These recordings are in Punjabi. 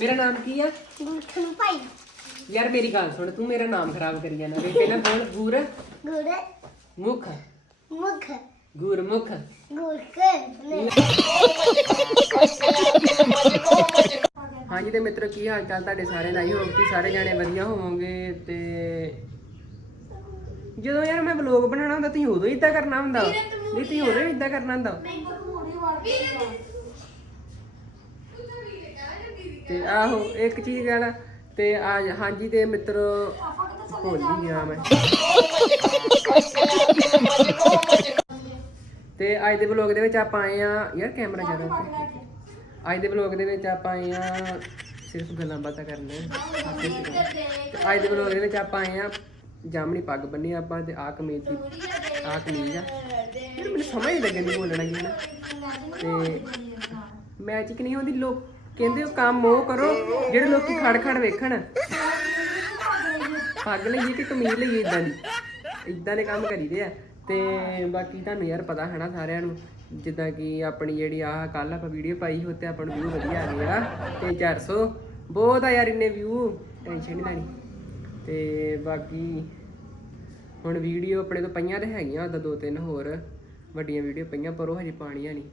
ਮੇਰਾ ਨਾਮ ਕੀ ਆ? ਗੁਰਖਨ ਭਾਈ। ਯਾਰ ਮੇਰੀ ਗੱਲ ਸੁਣ ਤੂੰ ਮੇਰਾ ਨਾਮ ਖਰਾਬ ਕਰੀ ਜਾਣਾ ਵੇ। ਪਹਿਲਾਂ ਬੋਲ ਗੁਰ। ਗੁਰ। ਮੁਖ। ਮੁਖ। ਗੁਰਮੁਖ ਗੁਰਖਨ ਹਾਂਜੀ ਤੇ ਮਿੱਤਰੋ ਕੀ ਹਾਲ ਚਾਲ ਤੁਹਾਡੇ ਸਾਰੇ ਦਾ? ਹੀ ਹੋਪ ਕਿ ਸਾਰੇ ਜਾਣੇ ਵਧੀਆ ਹੋਵੋਗੇ ਤੇ ਜਦੋਂ ਯਾਰ ਮੈਂ ਵਲੌਗ ਬਣਾਉਣਾ ਹੁੰਦਾ ਤੁਸੀਂ ਉਦੋਂ ਹੀ ਇਦਾਂ ਕਰਨਾ ਹੁੰਦਾ। ਨਹੀਂ ਤੁਸੀਂ ਉਦੋਂ ਹੀ ਇਦਾਂ ਕਰਨਾ ਹੁੰਦਾ। ਤੇ ਆਹੋ, ਇੱਕ ਚੀਜ਼ ਕਹਿਣਾ ਤੇ ਆ ਹਾਂਜੀ ਤੇ ਮਿੱਤਰੋ ਭੁੱਲ ਹੀ ਗਿਆ ਮੈਂ। ਤੇ ਅੱਜ ਦੇ ਵਲੌਗ ਦੇ ਵਿੱਚ ਆਪਾਂ ਆਏ ਆ, ਯਾਰ ਕੈਮਰਾ ਜ਼ਿਆਦਾ ਉੱਤੇ। ਅੱਜ ਦੇ ਵਲੌਗ ਦੇ ਵਿੱਚ ਆਪਾਂ ਆਏ ਆ, ਸਿਰਫ ਗੱਲਾਂ ਬਾਤਾਂ ਕਰਨੀਆਂ ਤੇ ਅੱਜ ਦੇ ਵਲੌਗ ਦੇ ਵਿੱਚ ਆਪਾਂ ਆਏ ਆ, ਜਾਮਣੀ ਪੱਗ ਬੰਨੀ ਆਪਾਂ ਤੇ ਆ ਕਮੀਜ਼ ਦੀ ਆ ਕਮੀਜ਼ ਆ। ਮੈਨੂੰ ਸਮਝ ਨਹੀਂ ਲੱਗਣੀ ਬੋਲਣਾ ਕੀ ਨਾ ਤੇ ਮੈਚਿਕ ਨਹੀਂ ਹੁੰਦੀ, ਲੋਕ ਕਹਿੰਦੇ ਉਹ ਕੰਮ ਉਹ ਕਰੋ, ਜਿਹੜੇ ਲੋਕੀ ਖੜ ਖੜ ਵੇਖਣ। ਪੱਗ ਲਈਏ ਕਿ ਕਮੀਜ਼ ਲਈਏ ਇਦਾਂ ਦੀ ਇਦਾਂ ਦੇ ਕੰਮ ਕਰੀਦੇ ਆ। ਤੇ ਬਾਕੀ ਤੁਹਾਨੂੰ ਯਾਰ ਪਤਾ ਹੈ ਨਾ ਸਾਰਿਆਂ ਨੂੰ, ਜਿੱਦਾਂ ਕਿ ਆਪਣੀ ਜਿਹੜੀ ਆਹ ਕੱਲ ਆਪਾਂ ਵੀਡੀਓ ਪਾਈ ਸੀ, ਉੱਤੇ ਆਪਾਂ ਨੂੰ ਵਿਊ ਵਧੀਆ ਆ ਗਏ ਆ। ਤੇ 400 ਬਹੁਤ ਆ ਯਾਰ ਇੰਨੇ ਵਿਊ ਟੈਨਸ਼ਨ ਨਹੀਂ ਲੈਣੀ। ਤੇ ਬਾਕੀ ਹੁਣ ਵੀਡੀਓ ਆਪਣੇ ਤੋਂ ਪਈਆਂ ਤੇ ਹੈਗੀਆਂ ਉਹਦਾ ਦੋ ਤਿੰਨ ਹੋਰ। ਵੱਡੀਆਂ ਵੀਡੀਓ ਪਈਆਂ, ਪਰ ਉਹ ਹਜੇ ਪਾਣੀਆਂ ਨਹੀਂ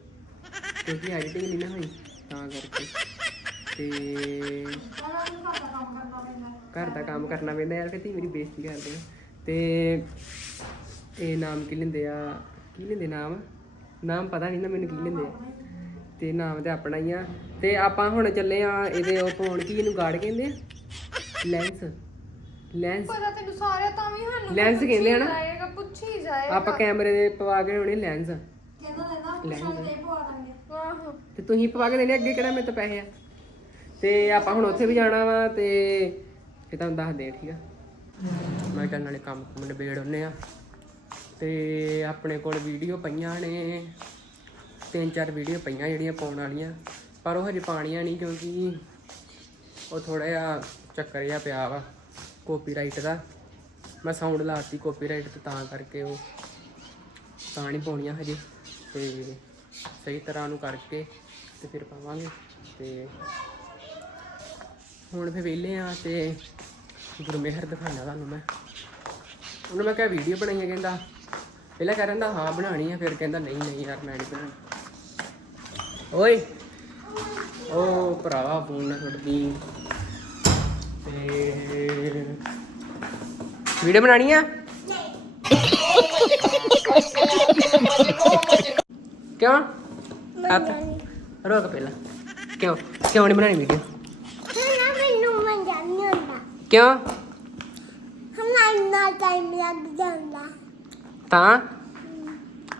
ਕਿਉਂਕਿ ਐਡੀਟਿੰਗ ਨਹੀਂ ਨਾ ਹੋਈ, ਤਾਂ ਕਰਕੇ। ਤੇ ਘਰ ਦਾ ਕੰਮ ਕਰਨਾ ਪੈਂਦਾ ਯਾਰ ਫਿਰ ਤੀ ਮੇਰੀ ਬੇਇੱਜ਼ਤੀ ਕਰਦੇ ਆ। ਤੇ ਇਹ ਨਾਮ ਕੀ ਲੈਂਦੇ ਆ? ਕੀ ਲੈਂਦੇ ਨਾਮ? ਨਾਮ ਪਤਾ ਨਹੀਂ ਨਾ ਮੈਨੂੰ ਕੀ ਲੈਂਦੇ ਆ। ਤੇ ਨਾਮ ਤੇ ਆਪਣਾ ਹੀ ਆ। ਤੇ ਆਪਾਂ ਹੁਣ ਚੱਲੇ ਆ ਇਹਦੇ ਉਹ ਪਾਉਣ ਕੀ ਇਹਨੂੰ ਗਾਰਡ ਕਹਿੰਦੇ ਆ। ਲੈਂਸ। ਲੈਂਸ। ਪਤਾ ਤੈਨੂੰ ਸਾਰੇ ਤਾਂ ਵੀ ਸਾਨੂੰ ਲੈਂਸ ਕਹਿੰਦੇ ਆ ਨਾ। ਜਾਏਗਾ ਪੁੱਛੀ ਜਾਏਗਾ। ਆਪਾਂ ਕੈਮਰੇ ਦੇ ਪਵਾ ਕੇ ਹੋਣੇ ਲੈਂਸ। ਕਹਿੰਦਾ ਰਹਿੰਦਾ ਲੈਂਸ। ਪਵਾ ਦਾਂਗੇ। ਆਹੋ। ਤੇ ਤੁਸੀਂ ਪਵਾ ਕੇ ਦੇਣੇ ਅੱਗੇ ਕਿਹੜਾ ਮੇਰੇ ਤੋਂ ਪੈਸੇ ਆ? ਤੇ ਆਪਾਂ ਹੁਣ ਉੱਥੇ ਵੀ ਜਾਣਾ ਵਾ ਤੇ ਇਹ ਤੁਹਾਨੂੰ ਦੱਸ ਦੇ ਠੀਕ ਆ? ਮੈਂ ਚੱਲ ਨਾਲੇ ਕੰਮ ਕੁਮ ਨਿਬੇੜ ਹੁੰਨੇ ਆ। ਤੇ ਆਪਣੇ ਕੋਲ ਵੀਡੀਓ ਪਈਆਂ ਨੇ, ਤਿੰਨ ਚਾਰ ਵੀਡੀਓ ਪਈਆਂ ਜਿਹੜੀਆਂ ਪਾਉਣ ਵਾਲੀਆਂ, ਪਰ ਉਹ ਹਜੇ ਪਾਣੀਆਂ ਨਹੀਂ ਕਿਉਂਕਿ ਉਹ ਥੋੜਾ ਜਿਹਾ ਚੱਕਰ ਜਿਹਾ ਪਿਆ ਵਾ ਕਾਪੀਰਾਈਟ ਦਾ। ਮੈਂ ਸਾਊਂਡ ਲਾਤੀ ਕਾਪੀਰਾਈਟ ਤੇ ਤਾਂ ਕਰਕੇ ਉਹ ਤਾਂ ਨਹੀਂ ਪਾਉਣੀਆਂ ਹਜੇ। ਤੇ ਸਹੀ ਤਰ੍ਹਾਂ ਨੂੰ ਕਰਕੇ ਤੇ ਫਿਰ ਪਾਵਾਂਗੇ ਤੇ ਹੁਣ ਫੇ ਵਿਹਲੇ ਆ ਤੇ ਗੁਰਮੇਹਰ ਦਿਖਾਣਾ ਤੁਹਾਨੂੰ ਮੈਂ। ਉਹਨੂੰ ਮੈਂ ਕਿਹਾ ਵੀਡੀਓ ਬਣਾਈ ਹੈ ਕਹਿੰਦਾ ਪਹਿਲਾਂ ਕਹਿ ਰਿਹਾ ਹਾਂ ਬਣਾਣੀ ਹੈ ਫਿਰ ਕਹਿੰਦਾ ਨਹੀਂ ਨਹੀਂ ਯਾਰ ਮੈਂ ਨਹੀਂ ਬਣਾਉਣੀ। ਓਏ ਉਹ ਭਰਾਵਾ ਫੋਨ ਨਾ ਛੱਡਦੀ। ਤੇ ਵੀਡੀਓ ਬਣਾਣੀ ਆ? ਕਿਉਂ? ਹੱਥ ਰੋਕ ਪਹਿਲਾਂ। ਕਿਉਂ? ਕਿਉਂ ਨਹੀਂ ਬਣਾਣੀ ਵੀਡੀਓ ਨਾ ਮੈਨੂੰ ਮੰਜਾ ਨਹੀਂ ਹੁੰਦਾ ਕਿਉਂ? ਹਮਨਾ ਇੰਨਾ ਟਾਈਮ ਲੱਗ ਜਾਂਦਾ। ਤਾਂ?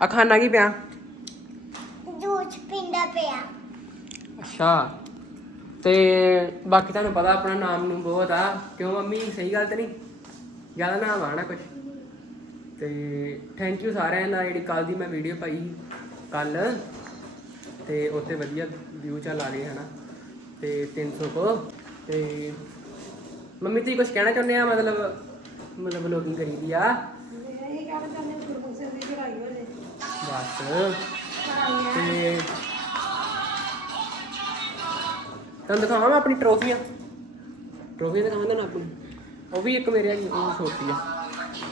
ਆ ਖਾਣਾ ਕੀ ਪਿਆ? ਜੂਸ ਪਿੰਡਾ ਪਿਆ। ਅੱਛਾ। ਤੇ ਬਾਕੀ ਤੁਹਾਨੂੰ ਪਤਾ ਆਪਣਾ ਨਾਮ ਨੂੰ ਬਹੁਤ ਆ। ਕਿਉਂ ਮੰਮੀ? ਸਹੀ ਗੱਲ ਤੇ ਨਹੀਂ? ਜ਼ਿਆਦਾ ਨਾਮ ਆਣਾ ਕੁਝ ਤੇ ਥੈਂਕ ਯੂ ਸਾਰਿਆਂ ਨਾਲ ਜਿਹੜੀ ਕੱਲ ਦੀ ਮੈਂ ਵੀਡੀਓ ਪਾਈ ਕੱਲ ਤੇ ਉੱਤੇ ਵਧੀਆ ਵਿਊ ਚੱਲ ਆ ਗਏ ਹਨਾ। ਤੇ 300 ਕੋ। ਤੇ ਮੰਮੀ ਤੁਸੀਂ ਕੁਝ ਕਹਿਣਾ ਚਾਹੁੰਦੇ ਆ? ਮਤਲਬ ਮਤਲਬ ਵਲੋਗਿੰਗ ਕਰੀਦੀ ਆ। ਬਸ। ਤੇ ਤੁਹਾਨੂੰ ਦਿਖਾਵਾਂ ਮੈਂ ਆਪਣੀ ਟਰੋਫੀਆਂ? ਟਰੋਫੀਆਂ ਦਿਖਾਵਾਂ ਤੁਹਾਨੂੰ ਆਪਣੀ? ਉਹ ਵੀ ਇੱਕ ਮੇਰੇ ਹੈਗੀ ਉਹ ਛੋਟੀ ਆ।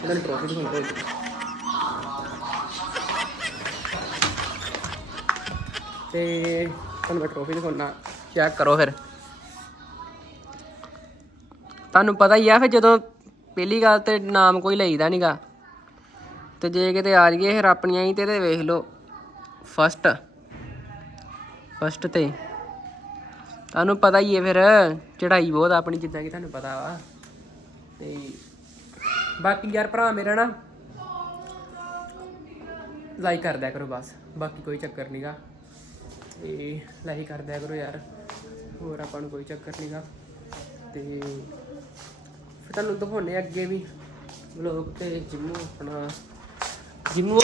ਉਹਨਾਂ ਨੂੰ ਟਰੋਫੀ ਦਿਖਾਉਂਦਾ ਤੇ ਤੁਹਾਨੂੰ ਮੈਂ ਟਰੋਫੀ ਦਿਖਾਉਣਾ। ਚੈੱਕ ਕਰੋ ਫਿਰ। ਤੁਹਾਨੂੰ ਪਤਾ ਹੀ ਆ ਫਿਰ ਜਦੋਂ ਪਹਿਲੀ ਗੱਲ ਤੇ ਨਾਮ ਕੋਈ ਲਈਦਾ ਨਹੀਂਗਾ ਤੇ ਜੇ ਕਿਤੇ ਆ ਜਾਈਏ ਫਿਰ ਆਪਣੀਆਂ ਹੀ ਤੇ ਤੇ ਵੇਖ ਲਓ। ਫਸਟ ਫਸਟ ਤੇ। ਤੁਹਾਨੂੰ ਪਤਾ ਹੀ ਹੈ ਫਿਰ ਚੜਾਈ ਬਹੁਤ ਆਪਣੀ, ਜਿੱਦਾਂ ਕਿ ਤੁਹਾਨੂੰ ਪਤਾ ਵਾ। ਤੇ ਬਾਕੀ ਯਾਰ ਭਰਾ ਮੇਰਾ ਨਾ ਲਾਈਕ ਕਰ ਦਿਆ ਕਰੋ ਬਸ। ਬਾਕੀ ਕੋਈ ਚੱਕਰ ਨਹੀਂਗਾ ਤੇ ਲਾਈਕ ਕਰ ਦਿਆ ਕਰੋ ਯਾਰ। ਹੋਰ ਆਪਾਂ ਨੂੰ ਕੋਈ ਚੱਕਰ ਨਹੀਂਗਾ ਤੇ ਫਿਰ ਤੁਹਾਨੂੰ ਦਿਖਾਉਣੇ ਅੱਗੇ ਵੀ। ਵਲੋਗ ਤੇ ਜਿੰਮੂ ਆਪਣਾ ਜਿੰਮੂ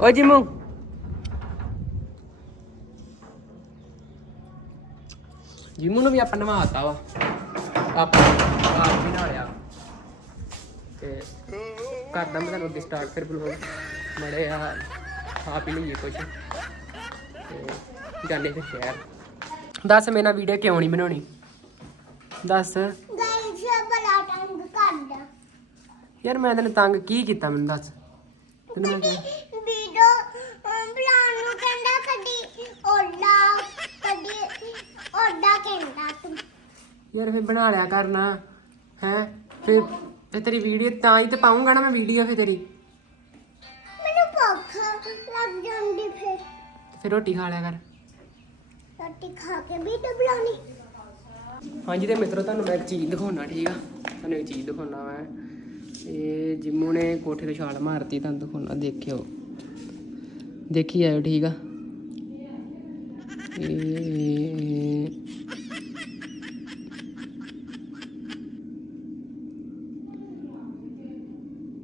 ਓਏ। ਜਿੰਮੂ। ਜਿੰਮੂ ਨੂੰ ਵੀ ਆਪਾਂ ਨਵਾਤਾ ਵਾ। ਆਪਾਂ ਆਪ ਵੀ ਨਾਲਿਆ ਤੇ ਕਰਦਾ ਮੈਂ ਤੁਹਾਨੂੰ ਅੱਗੇ ਸਟਾਰਟ ਫਿਰ ਬਲੌਗ ਮੜੇ ਆ ਖਾ ਪੀ ਲਈਏ ਕੁਛ। ਤੇ ਜਾਣੇ ਫਿਰ ਸ਼ਹਿਰ। ਦੱਸ ਮੇਰੇ ਵੀਡੀਓ ਕਿਉਂ ਨਹੀਂ ਬਣਾਉਣੀ? ਦੱਸ ਗਾਇਸ ਬੜਾ ਟੰਗ ਕਰਦਾ ਯਾਰ ਮੈਂ ਤੈਨੂੰ ਤੰਗ ਕੀ ਕੀਤਾ ਮੈਨੂੰ ਦੱਸ? ਤੈਨੂੰ ਮੈਂ ਕਿਹਾ ਵੀਡੀਓ ਬਣਾਉਣ ਨੂੰ ਕਹਿੰਦਾ ਕਦੀ ਓਡਾ ਕਦੀ ਓਡਾ ਕਹਿੰਦਾ ਤੂੰ। ਯਾਰ ਫਿਰ ਬਣਾ ਲਿਆ ਕਰਨਾ ਹੈ? ਫਿਰ ਤੇ ਤੇਰੀ ਵੀਡੀਓ ਤਾਂ ਹੀ ਤੇ ਪਾਉਂਗਾ ਨਾ ਮੈਂ ਵੀਡੀਓ ਫਿਰ ਤੇਰੀ। ਮੈਨੂੰ ਭੁੱਖ ਲੱਗ ਜਾਂਦੀ ਫਿਰ। ਤੇ ਫਿਰ ਰੋਟੀ ਖਾ ਲਿਆ ਕਰ। ਰੋਟੀ ਖਾ ਕੇ ਵੀਡੀਓ ਬਣਾਉਣੀ। ਹਾਂਜੀ ਤੇ ਮਿੱਤਰੋ ਤੁਹਾਨੂੰ ਮੈਂ ਇੱਕ ਚੀਜ਼ ਦਿਖਾਉਣਾ ਠੀਕ ਆ? ਤੁਹਾਨੂੰ ਇੱਕ ਚੀਜ਼ ਦਿਖਾਉਣਾ ਮੈਂ। ਇਹ ਜਿੰਮੂ ਨੇ ਕੋਠੇ ਤੋਂ ਛਾਲ ਮਾਰਤੀ, ਤੁਹਾਨੂੰ ਦਿਖਾਉਣਾ, ਦੇਖਿਓ। ਦੇਖੀ ਆਇਓ ਠੀਕ ਆ? ਇਹ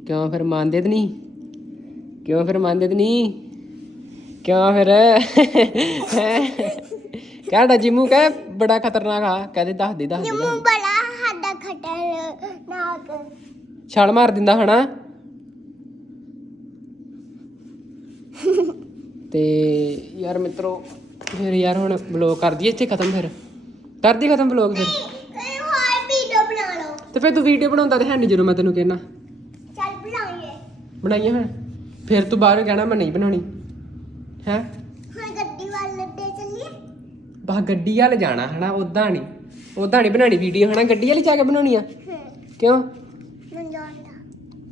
ਕਿਉਂ ਫਿਰ ਮੰਨਦੇ ਤੇ ਨਹੀਂ? ਕਿਉਂ ਫਿਰ ਮੰਨਦੇ ਤੇ ਨਹੀਂ? ਕਿਉਂ ਫਿਰ? ਕਹਿੰਦਾ ਜਿੰਮੂ ਕਹੇ, ਬੜਾ ਖਤਰਨਾਕ ਆ। ਕਹਦੇ ਦੱਸ ਦੇ ਦੱਸ ਦੇ। ਜਮੂ ਬੜਾ ਸਾਡਾ ਖਤਰਨਾਕ। ਛਾਲ ਮਾਰ ਦਿੰਦਾ ਹਨਾ। ਤੇ ਯਾਰ ਮਿੱਤਰੋ ਫਿਰ ਯਾਰ ਹੁਣ ਬਲੌਗ ਕਰ ਦਈਏ ਇੱਥੇ ਖਤਮ ਫਿਰ। ਕਰ ਦੀ ਖਤਮ ਬਲੌਗ ਫਿਰ। ਕਈ ਹੋਰ ਵੀਡੀਓ ਬਣਾ ਲਓ ਤੇ ਫਿਰ ਤੂੰ ਵੀਡੀਓ ਬਣਾਉਂਦਾ ਤੇ ਹੈ ਨਹੀਂ ਜਦੋਂ ਮੈਂ ਤੈਨੂੰ ਕਹਿਣਾ। ਚੱਲ ਬਣਾਈਏ ਬਣਾਈਏ ਹੁਣ। ਫਿਰ ਤੂੰ ਬਾਹਰ ਕਹਿਣਾ ਮੈਂ ਨਹੀਂ ਬਣਾਉਣੀ। ਹੈ? ਹੁਣ ਗੱਡੀ ਵੱਲ ਤੇ ਚੱਲੀਏ ਬਾ ਗੱਡੀ ਵਾਲ ਜਾਣਾ ਹਨਾ ਉਦਾਂ ਨਹੀਂ ਉਦਾਂ ਨਹੀਂ ਬਣਾਉਣੀ ਵੀਡੀਓ ਹਨਾ ਗੱਡੀ ਵਾਲੀ ਜਾ ਕੇ ਬਣਾਉਣੀ ਆ। ਕਿਉਂ?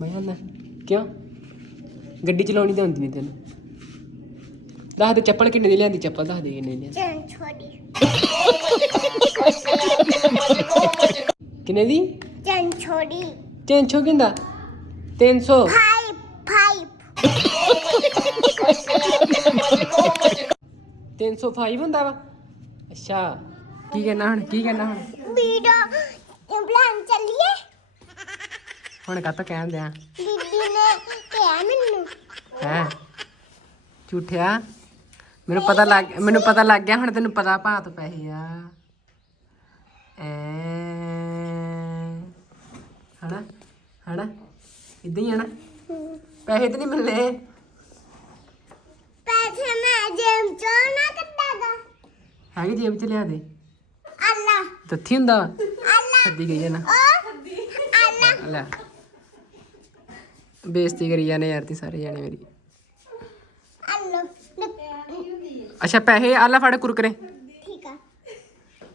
ਮੈਂ ਆਂਦਾ ਕਿਉਂ? ਗੱਡੀ ਚਲਾਉਣੀ ਤਾਂ ਆਉਂਦੀ ਨਹੀਂ ਤੈਨੂੰ। ਦੱਸ ਦੇ ਚੱਪਲ ਕਿੰਨੇ ਦੀ ਲਿਆਂਦੀ? ਚੱਪਲ ਦੱਸ ਦੇ ਕਿੰਨੇ ਦੀ ਲਿਆਂਦੀ? ਚੈਨ ਛੋੜੀ ਕਿੰਨੇ ਦੀ? ਚੈਨ ਛੋੜੀ 300 ਕਿੰਦਾ 300 ਫਾਈਵ ਫਾਈਵ 305 ਹੁੰਦਾ ਵਾ। ਅੱਛਾ ਕੀ ਕਹਿਣਾ ਹੁਣ ਕੀ ਕਹਿਣਾ ਹੁਣ? ਵੀਡੀਓ ਬਲਾਨ ਚੱਲੀਏ ਹੁਣ ਕਾਹਤੋਂ ਕਹਿਣ ਦਿਆਂ। ਬੀਬੀ ਨੇ ਕਿਹਾ ਮੈਨੂੰ। ਹੈ? ਝੂਠਿਆ? ਮੈਨੂੰ ਪਤਾ ਲੱਗ ਮੈਨੂੰ ਪਤਾ ਲੱਗ ਗਿਆ ਹੁਣ ਤੈਨੂੰ ਪਤਾ ਭਾਤ ਪੈਸੇ ਆ। ਐ ਹਣਾ ਹਣਾ ਇਦਾਂ ਹੀ ਨਾ? ਪੈਸੇ ਤੇ ਨਹੀਂ ਮਿਲਨੇ ਪੈਸੇ ਮੈਂ ਜੇਬ ਚੋਂ ਨਾ ਕੱਢਾਗਾ। ਹੈਗੇ ਜੇਬ ਚ ਲਿਆ ਦੇ। ਅੱਲਾ। ਤੱਥੀ ਹੁੰਦਾ? ਅੱਲਾ। ਸੱਦੀ ਗਈ ਹੈ ਨਾ। ਅੱਲਾ। ਬੇਇੱਜ਼ਤੀ ਕਰੀ ਜਾਂਦੇ ਯਾਰ ਤੀ ਸਾਰੇ ਜਾਣੇ ਮੇਰੀ। ਅੱਛਾ ਪੈਸੇ ਆਲਾ ਫੜ ਕੁਰਕਰੇ ਠੀਕ ਆ।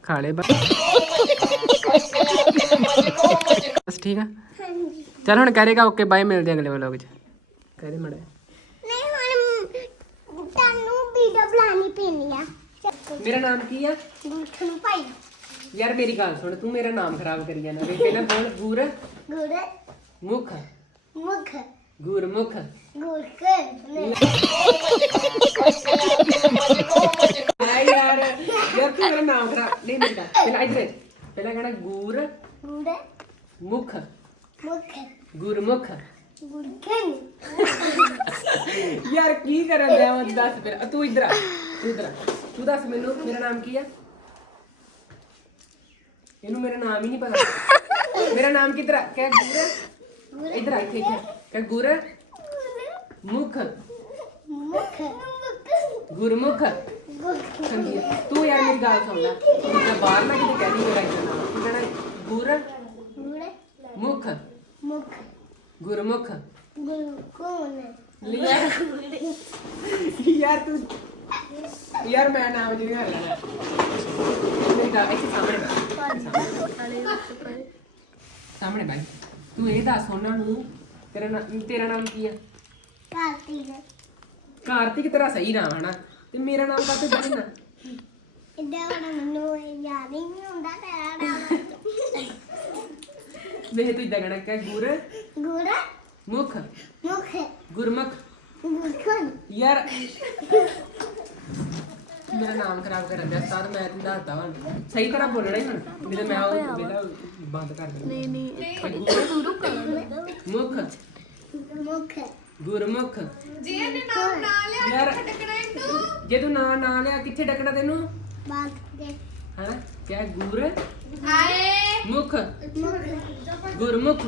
ਖਾ ਲੈ ਬਸ ਬਸ ਠੀਕ ਆ। ਹਾਂਜੀ। ਚਲ ਹੁਣ ਕਰੇਗਾ ਓਕੇ ਬਾਏ ਮਿਲਦੇ ਹਾਂ ਅਗਲੇ ਵਲੋਗ ਚ। ਕਹਦੇ ਮੜਾ ਨਹੀਂ ਹੁਣ ਤੁਹਾਨੂੰ ਵੀਡੀਓ ਬਣਾਉਣੀ ਪੈਣੀ ਆ। ਚੱਕੋ ਮੇਰਾ ਨਾਮ ਕੀ ਆ? ਬੂਠ ਨੂੰ ਭਾਈ। ਯਾਰ ਮੇਰੀ ਗੱਲ ਸੁਣ ਤੂੰ ਮੇਰਾ ਨਾਮ ਖਰਾਬ ਕਰੀ ਜਾਣਾ। ਵੇ ਪਹਿਲਾਂ ਬੋਲ ਗੁਰ ਗੁਰ। ਮੁਖ। ਮੁਖ। ਗੁਰਮੁਖ। ਆ ਯਾਰ ਯਾਰ ਤੂੰ ਮੇਰਾ ਨਾਮ ਖਰਾਬ ਨਹੀਂ ਮੇਰਾ ਪਹਿਲਾਂ ਇਧਰ ਪਹਿਲਾਂ ਕਹਿਣਾ ਗੁਰ। ਗੁਰ। ਮੁਖ। ਮੁਖ। ਗੁਰਮੁਖ। ਯਾਰ ਕੀ ਕਰਨ ਦਿਆ ਮੈਂ ਦੱਸ ਫਿਰ। ਤੂੰ ਇਧਰ ਆ ਤੂੰ ਇਧਰ ਆ। ਤੂੰ ਦੱਸ ਮੈਨੂੰ ਮੇਰਾ ਨਾਮ ਕੀ ਆ? ਇਹਨੂੰ ਮੇਰਾ ਨਾਮ ਹੀ ਨਹੀਂ ਪਤਾ। ਮੇਰਾ ਨਾਮ ਕਿਧਰ ਆ? ਕਹਿ ਗੁਰ। ਇਧਰ ਆ ਇੱਥੇ ਇੱਥੇ। ਕਹਿ ਗੁਰ। ਮੁਖ। ਮੁਖ। ਗੁਰਮੁਖ। ਗੁਰ। ਸਮਝੀ ਤੂੰ ਯਾਰ ਮੇਰੀ ਗੱਲ ਸੁਣ ਲੈ। ਤੂੰ ਬਾਹਰ ਨਾ ਕਿਤੇ ਕਹਿ ਨਹੀਂ ਮੇਰਾ ਨਾਮ ਤੂੰ ਕਹਿਣਾ ਗੁਰ। ਮੁਖ। ਮੁਖ। ਗੁਰਮੁਖ। ਯਾਰ ਤੂੰ। ਯਾਰ ਮੈਂ ਨਾਮ ਨਹੀਂ ਕਰ ਲੈਣਾ ਮੇਰੀ ਗੱਲ ਇੱਥੇ ਸਾਹਮਣੇ ਸਾਹਮਣੇ। ਬੈਠ ਤੂੰ ਇਹ ਦੱਸ ਉਹਨਾਂ ਨੂੰ ਤੇਰਾ ਨਾਮ ਤੇਰਾ ਨਾਮ ਕੀ ਆ? ਕਾਤੀ ਕਾਰਤਿਕ ਤੇਰਾ ਸਹੀ ਨਾਮ ਹੈ ਨਾ? ਤੇ ਮੇਰਾ ਨਾਮ ਕਾਹਤੇ ਬਣੀ ਨਾ ਇੱਦਾਂ ਹੁਣ ਮੈਨੂੰ ਇਹ ਯਾਦ ਹੀ ਨਹੀਂ ਹੁੰਦਾ ਤੇਰਾ ਨਾਮ ਵੇਖ ਤੂੰ ਇਦਾਂ ਕਹਿਣਾ ਕਿ ਗੁਰ ਗੁਰ। ਮੁਖ। ਮੁਖ। ਗੁਰਮੁਖ। ਯਾਰ। ਮੇਰਾ ਨਾਮ ਖਰਾਬ ਕਰਨ ਦਾ ਉਸਤਾਦ ਮੈਂ ਤੈਨੂੰ ਦੱਸਦਾ ਹਾਂ ਸਹੀ ਤਰ੍ਹਾਂ ਬੋਲਣਾ ਹੀ ਹੁਣ ਤਾਂ ਮੈਂ ਉਹ ਵੇਲਾ ਬੰਦ ਕਰ ਦੇਣਾ ਨਹੀਂ ਨਹੀਂ ਤੂੰ ਰੁਕ ਮੁਖ। ਮੁਖ। ਗੁਰਮੁਖ। ਜੇ ਇਹਨੇ ਨਾਮ ਨਾ ਲਿਆ ਯਾਰ ਟਕਣਾ ਇਹਨੂੰ? ਜੇ ਤੂੰ ਨਾਂ ਨਾ ਲਿਆ ਕਿੱਥੇ ਡੱਕਣਾ ਤੈਨੂੰ? ਬਾਗ ਦੇ। ਹਨਾ ਕਿਆ ਗੁਰ? ਹਾਏ। ਮੁਖ। ਮੁਖ। ਗੁਰਮੁਖ।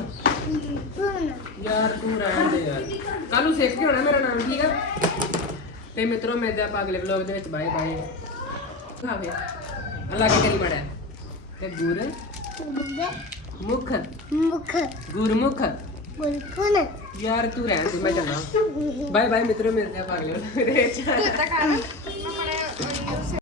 ਕੋਨ ਯਾਰ ਤੂੰ ਰਹਿਣ ਦੇ ਯਾਰ। ਕੱਲ ਨੂੰ ਸਿੱਖ ਕੇ ਹੋਣਾ ਮੇਰਾ ਨਾਮ ਠੀਕ ਆ? ਤੇ ਮਿੱਤਰੋ ਮਿਲਦੇ ਆਪਾਂ ਅਗਲੇ ਵਲੌਗ ਦੇ ਵਿੱਚ ਬਾਏ ਬਾਏ ਖਾਵੇ ਅੱਲਾ ਕੀ ਕਰੀ ਮੜਿਆ ਤੇ ਗੁਰ? ਮੁਖ। ਮੁਖ। ਗੁਰਮੁਖ। ਗੁਲਕੁਨ ਯਾਰ ਤੂੰ ਰਹਿਣ ਦੇ ਮੈਂ ਚੱਲਾਂ ਬਾਏ ਬਾਏ ਮਿੱਤਰੋ ਮਿਲਦੇ ਆ ਅਗਲੇ ਵੀਡੀਓ ਵਿੱਚ